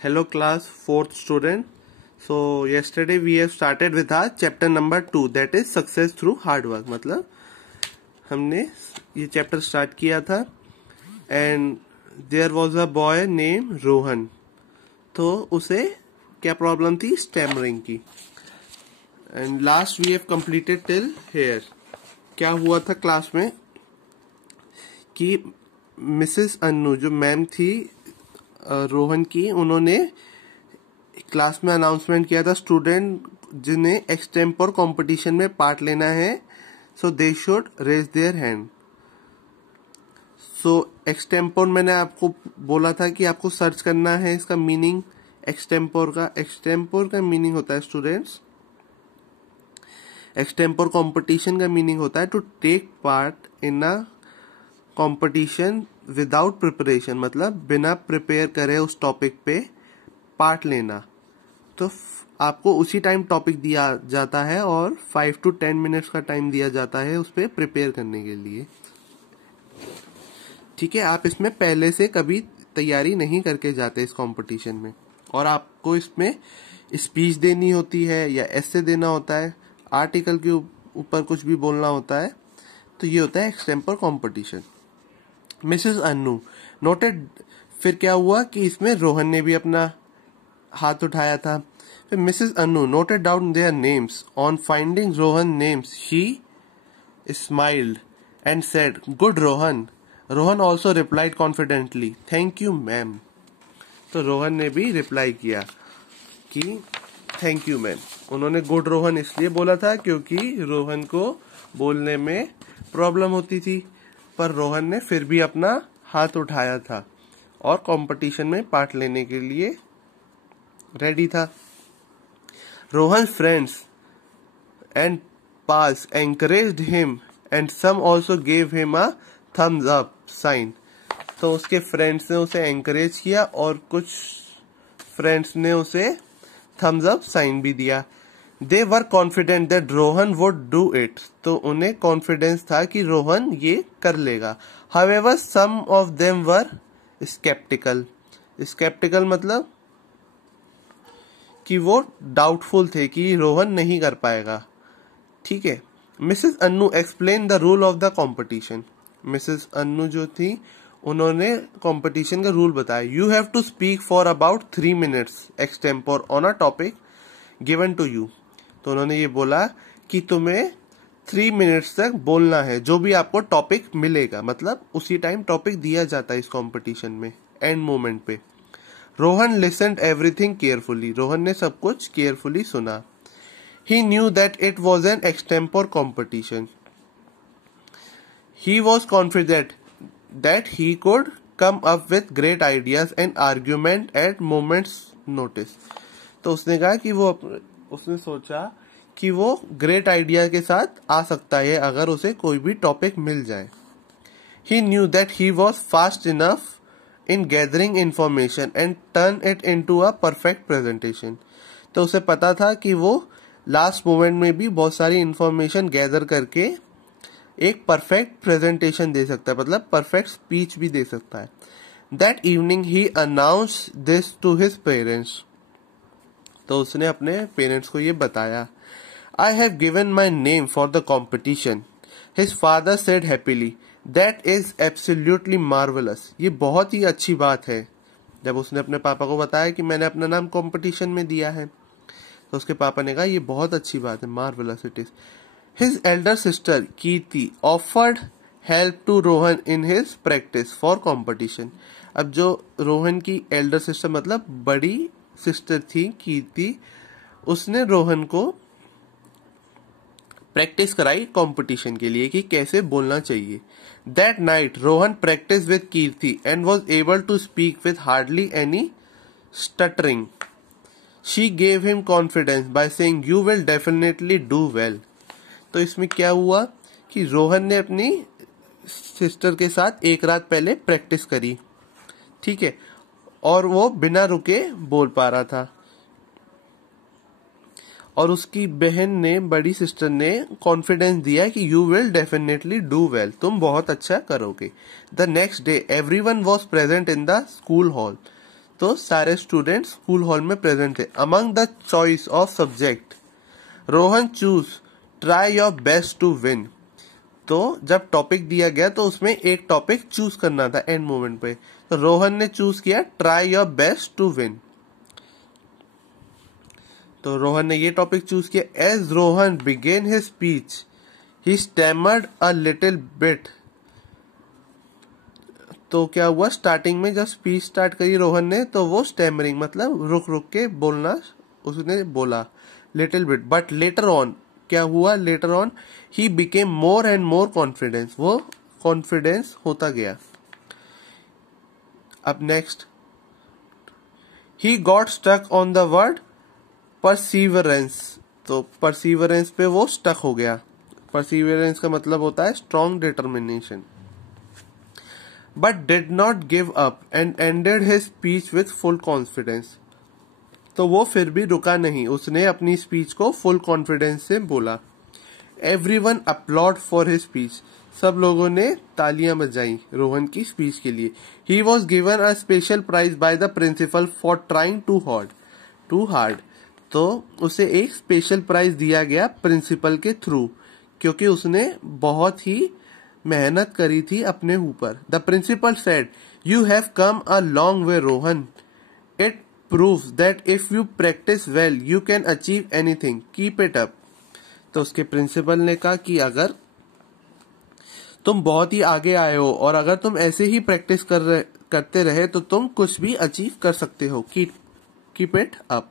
Hello class 4th student. So yesterday we have started with our chapter number 2 that is success through hard work. मतलब हमने ये chapter start किया था and there was a boy name Rohan. तो उसे क्या problem थी? Stammering की. And last we have completed till here. क्या हुआ था क्लास में कि मिसेस अन्नू जो मैम थी रोहन की, उन्होंने क्लास में अनाउंसमेंट किया था स्टूडेंट जिन्हें एक्सटेम्पोर कंपटीशन में पार्ट लेना है so they should raise their hand. So extempore मैंने आपको बोला था कि आपको सर्च करना है इसका मीनिंग. एक्सटेम्पोर का मीनिंग होता है स्टूडेंट्स, एक्सटेम्पोर कंपटीशन का मीनिंग होता है to take part in a competition without preparation. मतलब बिना प्रिपेयर करे उस टॉपिक पे पार्ट लेना. तो आपको उसी टाइम टॉपिक दिया जाता है और 5 to 10 मिनट्स का टाइम दिया जाता है उस पे प्रिपेयर करने के लिए. ठीक है, आप इसमें पहले से कभी तैयारी नहीं करके जाते इस कंपटीशन में, और आपको इसमें स्पीच देनी होती है या एसे देना होता है, आर्टिकल के ऊपर कुछ भी बोलना होता है. तो ये होता है extempore competition. Mrs Annu noted. फिर क्या हुआ कि इसमें रोहन ने भी अपना हाथ उठाया था. फिर Mrs Annu noted down their names. On finding Rohan names she smiled and said good Rohan. Rohan also replied confidently thank you ma'am. तो रोहन ने भी रिप्लाई किया कि थैंक यू मैम. उन्होंने गुड रोहन इसलिए बोला था क्योंकि रोहन को बोलने में प्रॉब्लम होती थी, पर रोहन ने फिर भी अपना हाथ उठाया था और कंपटीशन में पार्ट लेने के लिए रेडी था. Rohan friends and pals encouraged him and some also give him a thumbs up sign. तो उसके फ्रेंड्स ने उसे एनकरेज किया और कुछ फ्रेंड्स ने उसे थम्स अप साइन भी दिया. They were confident that Rohan would do it. तो उन्हें कॉन्फिडेंस था कि रोहन ये कर लेगा. However some of them were sceptical. Sceptical मतलब कि वो डाउटफुल थे कि रोहन नहीं कर पाएगा. ठीक है. Mrs Annu explain the rule of the competition. Mrs Annu जो थी उन्होंने कंपटीशन का रूल बताया. You have to speak for about 3 minutes extempore on a topic given to you. तो उन्होंने ये बोला कि तुम्हें 3 minutes तक बोलना है जो भी आपको टॉपिक मिलेगा. मतलब उसी टाइम टॉपिक दिया जाता है इस कंपटीशन में एंड मोमेंट पे. Rohan listened everything carefully. Rohan ने सब कुछ केयरफुली सुना. He knew that it was an extempore competition. He was confident that he could come up with great ideas and argument at moment's notice. तो उसने कहा कि उसने सोचा कि वो ग्रेट आइडिया के साथ आ सकता है अगर उसे कोई भी टॉपिक मिल जाए. He knew that he was fast enough in gathering information and turn it into a perfect presentation. तो उसे पता था कि वो लास्ट मोमेंट में भी बहुत सारी इंफॉर्मेशन गैदर करके एक परफेक्ट प्रेजेंटेशन दे सकता है, मतलब परफेक्ट स्पीच भी दे सकता है. That evening he announced this to his parents. तो उसने अपने पेरेंट्स को ये बताया. I have given my name for the competition. His father said happily that is absolutely marvellous. ये बहुत ही अच्छी बात है. जब उसने अपने पापा को बताया कि मैंने अपना नाम कंपटीशन में दिया है, तो उसके पापा ने कहा ये बहुत अच्छी बात है, marvellous it is. His elder sister Kirti offered help to Rohan in his practice for competition. अब जो रोहन की एल्डर सिस्टर मतलब बड़ी सिस्टर थी कीर्ति, उसने रोहन को प्रैक्टिस कराई कंपटीशन के लिए कि कैसे बोलना चाहिए. That night Rohan practise with Kirti and was able to speak with hardly any stuttering. She gave him confidence by saying you will definitely do well. तो इसमें क्या हुआ कि रोहन ने अपनी सिस्टर के साथ एक रात पहले प्रैक्टिस करी. ठीक है, और वो बिना रुके बोल पा रहा था. और उसकी बहन ने, बड़ी सिस्टर ने कॉन्फिडेंस दिया कि you will definitely do well, तुम बहुत अच्छा करोगे. The next day everyone was present in the school hall. तो सारे स्टूडेंट स्कूल हॉल में प्रेजेंट थे। Among the choice of subject Rohan choose try your best to win. तो जब टॉपिक दिया गया तो उसमें एक टॉपिक चूज करना था एंड मोमेंट पे, तो रोहन ने चूज किया try your best to win. तो रोहन ने ये टॉपिक चूज किया। As Rohan began his speech he stammered a little bit. तो क्या हुआ, स्टार्टिंग में जब स्पीच स्टार्ट करी रोहन ने तो वो स्टैमरिंग मतलब रुक रुक के बोलना उसने बोला, little bit. But later on क्या हुआ, later on he became more and more confidence, वो कॉन्फिडेंस होता गया। अब next, he got stuck on the word perseverance. तो परसीवरेंस पे वो स्टक हो गया। परसीवरेंस का मतलब होता है strong determination. But did not give up and ended his speech with full confidence. तो वो फिर भी रुका नहीं, उसने अपनी स्पीच को फुल कॉन्फिडेंस से बोला। Everyone applaud for his speech. सब लोगों ने तालियां बजाई रोहन की स्पीच के लिए। He was given a special prize by the principal for trying too hard. तो उसे एक स्पेशल प्राइज दिया गया प्रिंसिपल के थ्रू, क्योंकि उसने बहुत ही मेहनत करी थी अपने ऊपर। The principal said, you have come a long way Rohan, it proves that if you practise well you can achieve anything, keep it up. तो उसके प्रिंसिपल ने कहा कि अगर तुम बहुत ही आगे आए हो और अगर तुम ऐसे ही प्रैक्टिस करते रहे तो तुम कुछ भी अचीव कर सकते हो, keep it up.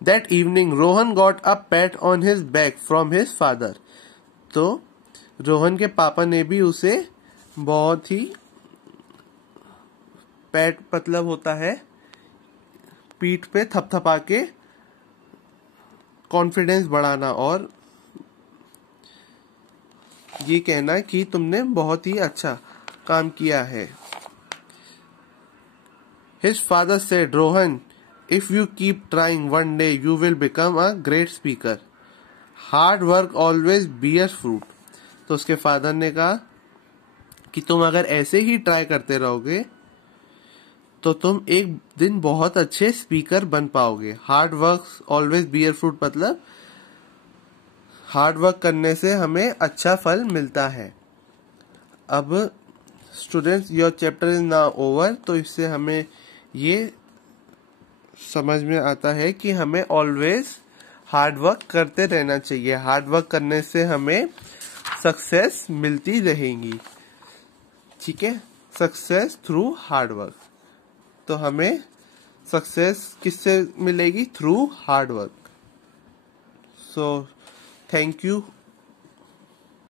That evening Rohan got a PAT on his back from his father. तो रोहन के पापा ने भी उसे बहुत ही, पैट मतलब होता है पीठ पे थपथपा के कॉन्फिडेंस बढ़ाना और ये कहना कि तुमने बहुत ही अच्छा काम किया है। His father said, Rohan, if you keep trying, one day you will become a great speaker. Hard work always bears fruit. तो उसके फादर ने कहा कि तुम अगर ऐसे ही ट्राई करते रहोगे तो तुम एक दिन बहुत अच्छे स्पीकर बन पाओगे। Hard work always bear fruit मतलब हार्ड वर्क करने से हमें अच्छा फल मिलता है। अब students, your chapter is now over. तो इससे हमें ये समझ में आता है कि हमें ऑलवेज हार्ड वर्क करते रहना चाहिए। हार्ड वर्क करने से हमें सक्सेस मिलती रहेगी। ठीक है, सक्सेस थ्रू हार्ड वर्क। तो हमें सक्सेस किससे मिलेगी? Through hard work. So thank you